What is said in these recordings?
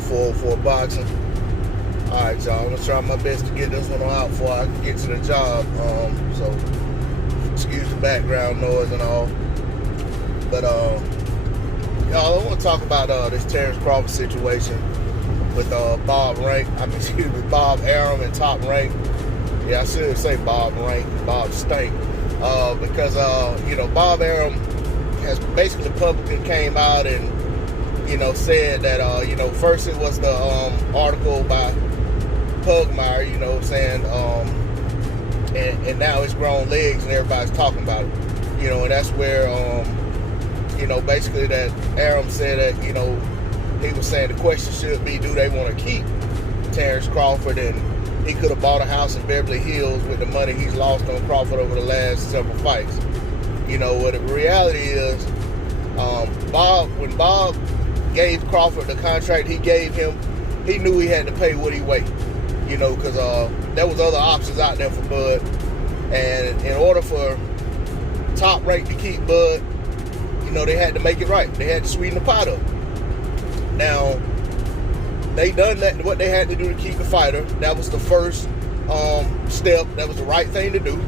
for boxing. All right, y'all. I'm gonna try my best to get this one out before I get to the job. So excuse the background noise and all. But y'all, I want to talk about this Terrence Crawford situation with Bob Arum and Top Rank. Yeah, I should say Bob Rank, Bob Stank, because Bob Arum has basically publicly came out and said that first it was the article by Pugmire, saying and now it's grown legs and everybody's talking about it, and that's where basically that Arum said that he was saying the question should be, do they want to keep Terrence Crawford, and he could have bought a house in Beverly Hills with the money he's lost on Crawford over the last several fights. What the reality is, when Bob gave Crawford the contract he gave him, he knew he had to pay what he weighed, because there was other options out there for Bud, and in order for Top Rank to keep Bud, they had to make it right. They had to sweeten the pot up. Now, they done that, what they had to do to keep the fighter. That was the first step. That was the right thing to do.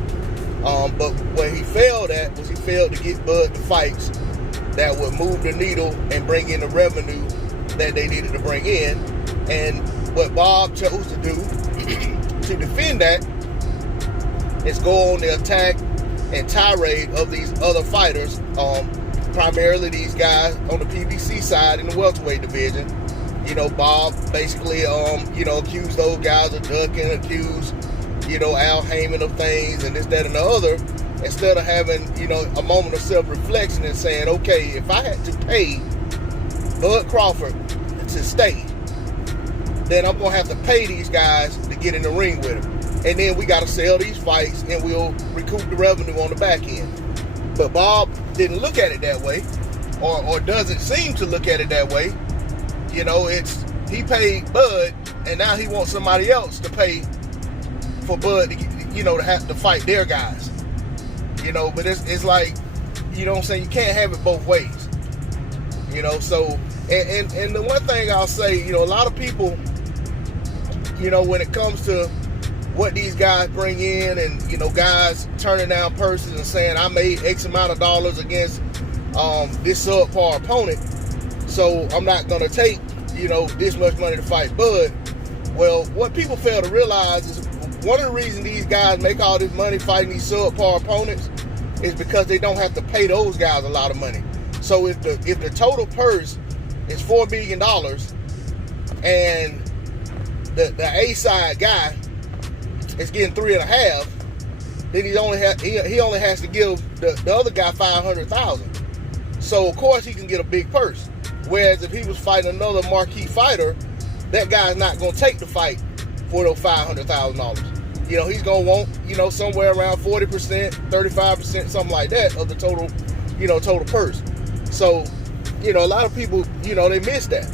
But what he failed at was he failed to get Bud the fights that would move the needle and bring in the revenue that they needed to bring in. And what Bob chose to do to defend that is go on the attack and tirade of these other fighters, primarily these guys on the PBC side in the welterweight division. Bob basically, accused those guys of ducking, accused, Al Heyman of things and this, that, and the other, instead of having, a moment of self-reflection and saying, okay, if I had to pay Bud Crawford to stay, then I'm going to have to pay these guys to get in the ring with him. And then we got to sell these fights and we'll recoup the revenue on the back end. But Bob didn't look at it that way, or doesn't seem to look at it that way. He paid Bud, and now he wants somebody else to pay for Bud to to have to fight their guys. But it's like, what I'm saying, you can't have it both ways. So and the one thing I'll say, a lot of people, when it comes to what these guys bring in, and guys turning down purses and saying, I made X amount of dollars against this subpar opponent, so I'm not gonna take this much money to fight Bud. Well, what people fail to realize is one of the reasons these guys make all this money fighting these subpar opponents is because they don't have to pay those guys a lot of money. So if the total purse is $4 million and the A side guy is getting 3.5, then he only has to give the other guy $500,000. So of course he can get a big purse. Whereas if he was fighting another marquee fighter, that guy's not going to take the fight for those $500,000. He's going to want, somewhere around 40%, 35%, something like that of the total, total purse. So, a lot of people, they miss that.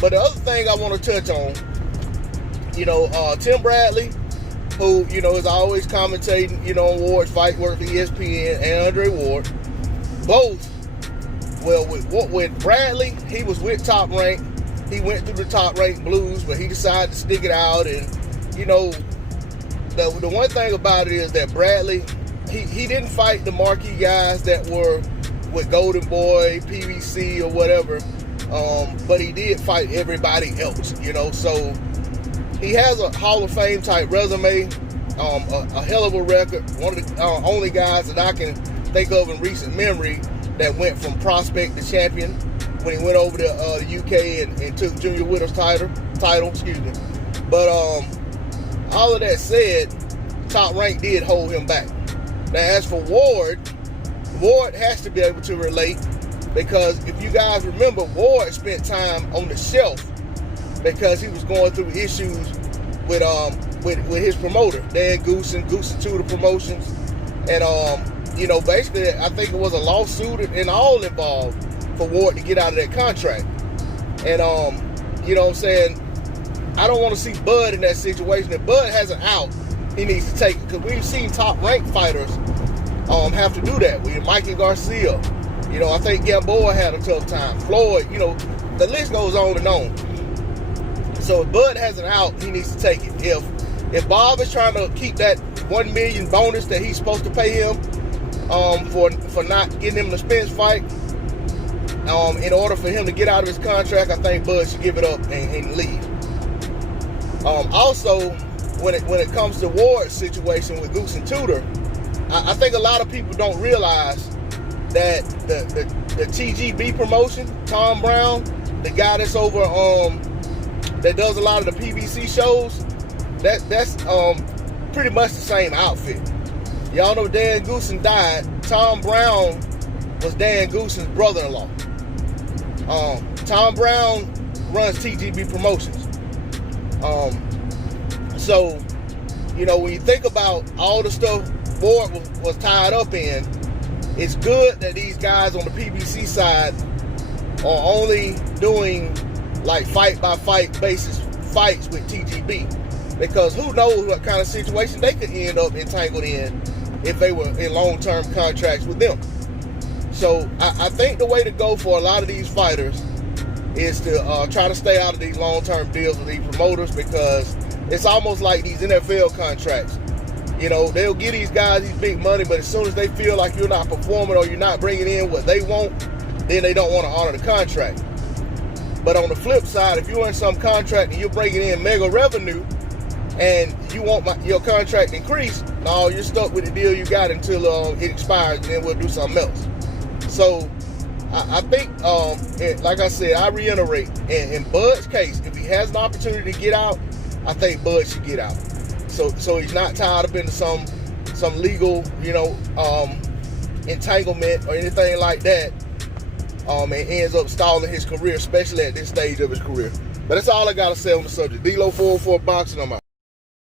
But the other thing I want to touch on, Tim Bradley, who, is always commentating, on Ward's fight, worked for ESPN, and Andre Ward, both. Well, with Bradley, he was with Top Rank. He went through the Top Rank Blues, but he decided to stick it out. And, the one thing about it is that Bradley, he didn't fight the marquee guys that were with Golden Boy, PBC, or whatever. But he did fight everybody else, So he has a Hall of Fame type resume, a hell of a record. One of the only guys that I can think of in recent memory that went from prospect to champion when he went over to the UK and took Junior Widows title. But all of that said, Top Rank did hold him back. Now as for Ward has to be able to relate, because if you guys remember, Ward spent time on the shelf because he was going through issues with his promoter, Dan Goose and Tudor Promotions, and basically, I think it was a lawsuit and all involved for Ward to get out of that contract. And, what I'm saying, I don't want to see Bud in that situation. If Bud has an out, he needs to take it. Because we've seen top-ranked fighters have to do that. We had Mikey Garcia. I think Gamboa had a tough time. Floyd, the list goes on and on. So if Bud has an out, he needs to take it. If Bob is trying to keep that $1 million bonus that he's supposed to pay him for not getting him in the Spence fight, in order for him to get out of his contract, I think Bud should give it up and leave. Also, when it comes to Ward's situation with Goose and Tudor, I think a lot of people don't realize that the TGB promotion, Tom Brown, the guy that's over that does a lot of the PBC shows, that's pretty much the same outfit. Y'all know Dan Goosen died. Tom Brown was Dan Goosen's brother-in-law. Tom Brown runs TGB Promotions. So, you know, when you think about all the stuff Ward was tied up in, it's good that these guys on the PBC side are only doing like fight-by-fight basis fights with TGB, because who knows what kind of situation they could end up entangled in if they were in long-term contracts with them. So I think the way to go for a lot of these fighters is to try to stay out of these long-term deals with these promoters, because it's almost like these NFL contracts. You know, they'll give these guys these big money, but as soon as they feel like you're not performing or you're not bringing in what they want, then they don't want to honor the contract. But on the flip side, if you're in some contract and you're bringing in mega revenue and you want your contract increased, no, you're stuck with the deal you got until it expires, and then we'll do something else. So I think, like I said, I reiterate, in Bud's case, if he has an opportunity to get out, I think Bud should get out. So he's not tied up into some legal, entanglement or anything like that, and ends up stalling his career, especially at this stage of his career. But that's all I got to say on the subject. D-Lo 404 Boxing, I'm out.